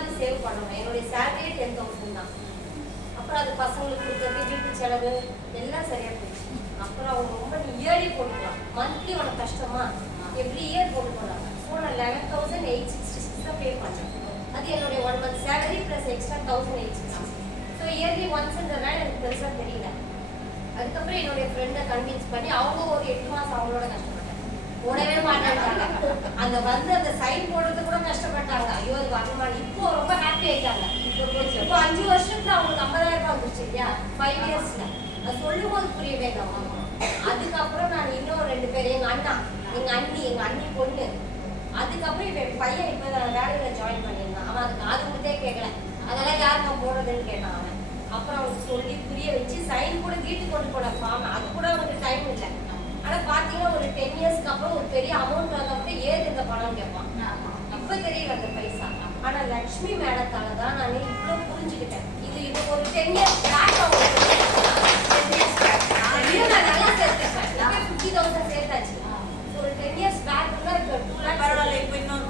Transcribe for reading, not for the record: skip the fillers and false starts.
உட்காந்து சேவ் பண்ணணும். என்னுடைய சேலரியே 10,000 தான். அப்புறம் அது பசங்களுக்கு கொடுத்தது, வீட்டு செலவு எல்லாம் சரியா போச்சு. அப்புறம் அவங்க ரொம்ப இயர்லி போட்டுக்கலாம், மந்த்லி உனக்கு கஷ்டமா எவ்ரி இயர் போட்டு போனாங்க. ஸோ நான் 11,866 தான் பே பண்ணேன். அது என்னுடைய 1 month salary plus extra 1,866. So yearly ஒன்ஸ்ன்றதுனால எனக்கு பெருசாக தெரியல. அதுக்கப்புறம் என்னுடைய ஃப்ரெண்டை கன்வின்ஸ் பண்ணி அவங்க ஒரு 8 மாதம் அவங்களோட கஷ்டப்பட்டாங்க, போடவே மாட்டாங்க. அந்த அந்த சைன் போடுறது கூட கஷ்டப்பட்டாங்க. ஐயோ அது வரணுமா. இப்போ ரொம்ப ஹாப்பி ஆயிட்டாங்க. இப்போ 5 வருஷத்துல அவங்களுக்கு 50,000 வந்துருச்சு இல்லையா, 5 இயர்ஸ்ல. அது சொல்லும் போது புரியவே இல்லை. அதுக்கப்புறம் நான் இன்னும் 2 பேர், எங்க அண்ணா, எங்க அண்ணி பொண்ணு. அதுக்கப்புறம் இப்ப என் பையன் இப்ப வேலையில ஜாயின் பண்ணியிருந்தான். அவன் அதுக்கு காது கொடுத்தே கேட்கல. அதெல்லாம் யாருக்கா போடுறதுன்னு கேட்டான் அவன். அப்புறம் அவனுக்கு சொல்லி புரிய வச்சு சைன் கூட வீட்டுக்கு கொண்டு போன ஃபார்ம், அது கூட அவனுக்கு டைம் இல்லை. ஆனா பாத்தீங்கன்னா ஒரு 10 இயர்ஸ்க்கு அப்புறம் ஒரு பெரிய அமௌண்ட் வந்தவங்க ஏது இந்த பணம் கேட்பான். இப்ப தெரியல அந்த பைசா. ஆனா லட்சுமி மேடத்தால தான் நான் இவ்வளவு புரிஞ்சுக்கிட்டேன். இது ஒரு 10 இயர்ஸ் பேக் நல்லா சேர்த்துப்பேன். 50,000 சேர்த்தாச்சு. ஒரு 10 இயர்ஸ் பேக் 2 lakh. பரவாயில்ல, இப்போ இன்னொரு